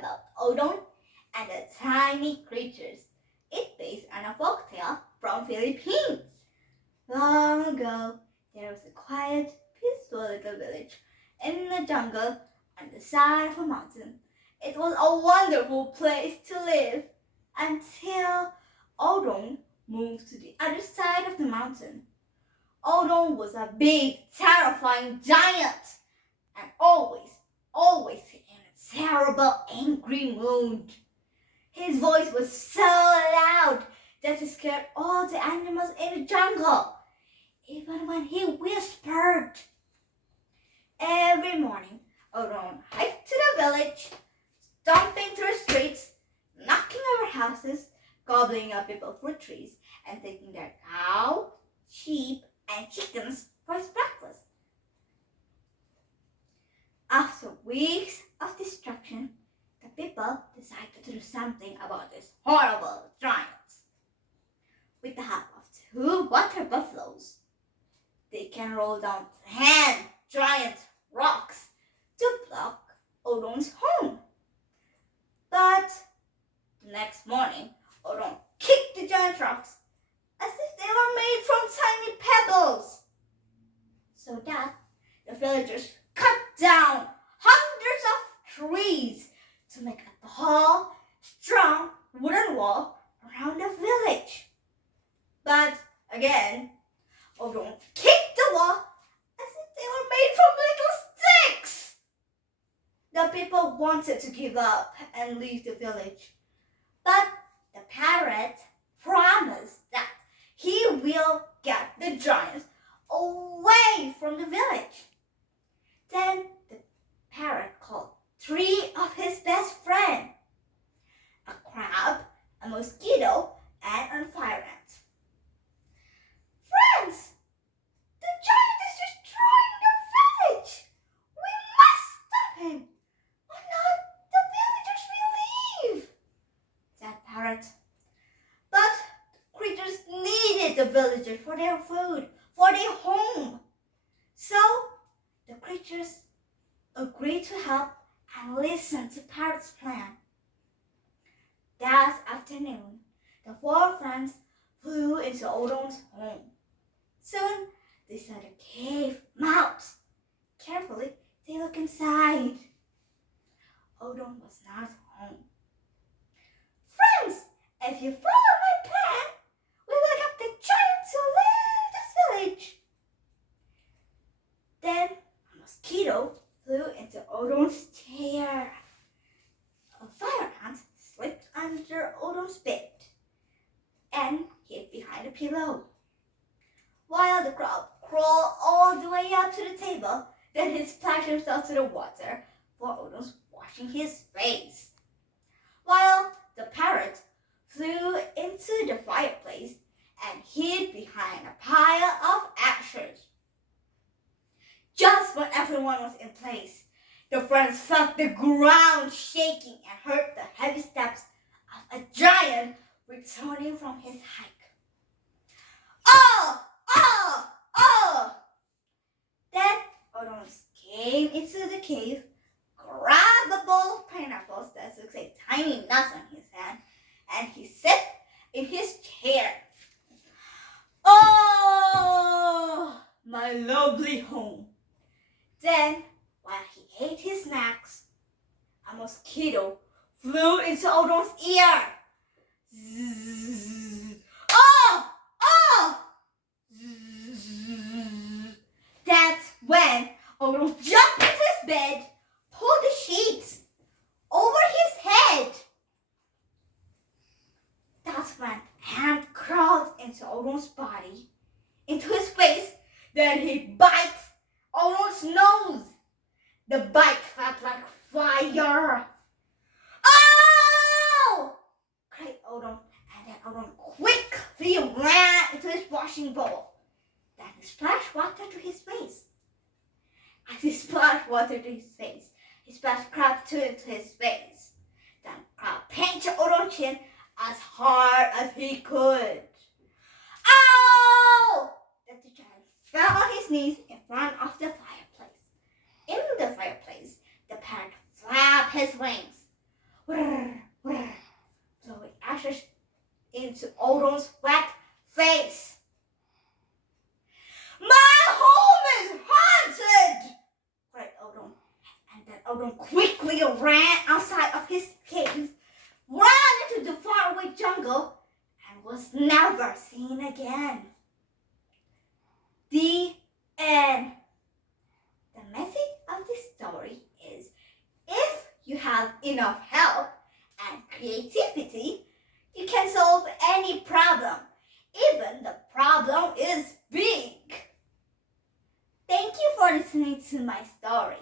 about Odon and the tiny creatures. It's based on a folktale from Philippines. Long ago, there was a quiet, peaceful little village in the jungle on the side of a mountain. It was a wonderful place to live until Odon moved to the other side of the mountain. Odon was a big, terrifying giant and always in a terrible, angry mood. His voice was so loud that it scared all the animals in the jungle, even when he whispered. Every morning, Odon hiked to the village, stomping through the streets, knocking over houses, gobbling up people fruit trees, and taking their cow, sheep, and chickens for his breakfast. After weeks of destruction, the people decided to do something about this horrible giant. With the help of 2 water buffaloes, they can roll down 10 giant rocks to block Odon's home. But the next morning, Odon kicked the giant rocks as if they were made from tiny pebbles, so that the villagers cut down hundreds of trees to make a tall, strong wooden wall around the village. But again, Odon kicked the wall as if they were made from little sticks. The people wanted to give up and leave the village, but the parrot promised that he will get the giants away from the village. Then the parrot called 3 of his best friends, a crab, a mosquito, and a fire ant. Friends, the giant is destroying the village. We must stop him, or not the villagers will leave, said parrot. But the creatures needed the villagers for their food, for their home. So the creatures agreed to help and listen to Parrot's plan. That afternoon, the 4 friends flew into Odon's home. Soon, they saw the cave mouth. Carefully, they looked inside. Odon was not home. Friends, if you follow my plan, we will get the giant to leave this village. Then a mosquito flew into Odon's chair. A fire ant slipped under Odon's bed and hid behind a pillow. While the crab crawled all the way up to the table, then he splashed himself to the water for Odon's washing his face. While the parrot flew into the fireplace and hid behind a pile of ashes. Just when everyone was in place, the friends felt the ground shaking and heard the heavy steps of a giant returning from his hike. Oh! Oh! Oh! Then Odon came into the cave, grabbed a bowl of pineapples that looks like tiny nuts on his hand, and he sat in his chair. Oh, my lovely home. Then, while he ate his snacks, a mosquito flew into Odon's ear. Zzz. Oh! Oh! Zzz. That's when Odon jumped into his bed, pulled the sheets over his head. That's when an ant crawled into Odon's body, into his face. Then he bites Odon's nose. The bite felt like fire. Oh! Cried Odon, and then Odon quickly ran into his washing bowl. Then he splashed water to his face. As he splashed water to his face, he splashed crab too into his face. Then crab pinched Odon's chin as hard as he could. Ow! Then the giant fell on his knees in front of the fireplace. In the fireplace, the parrot flapped his wings. ran outside of his cave, ran into the faraway jungle, and was never seen again. The end. The message of this story is, if you have enough help and creativity, you can solve any problem, even the problem is big. Thank you for listening to my story.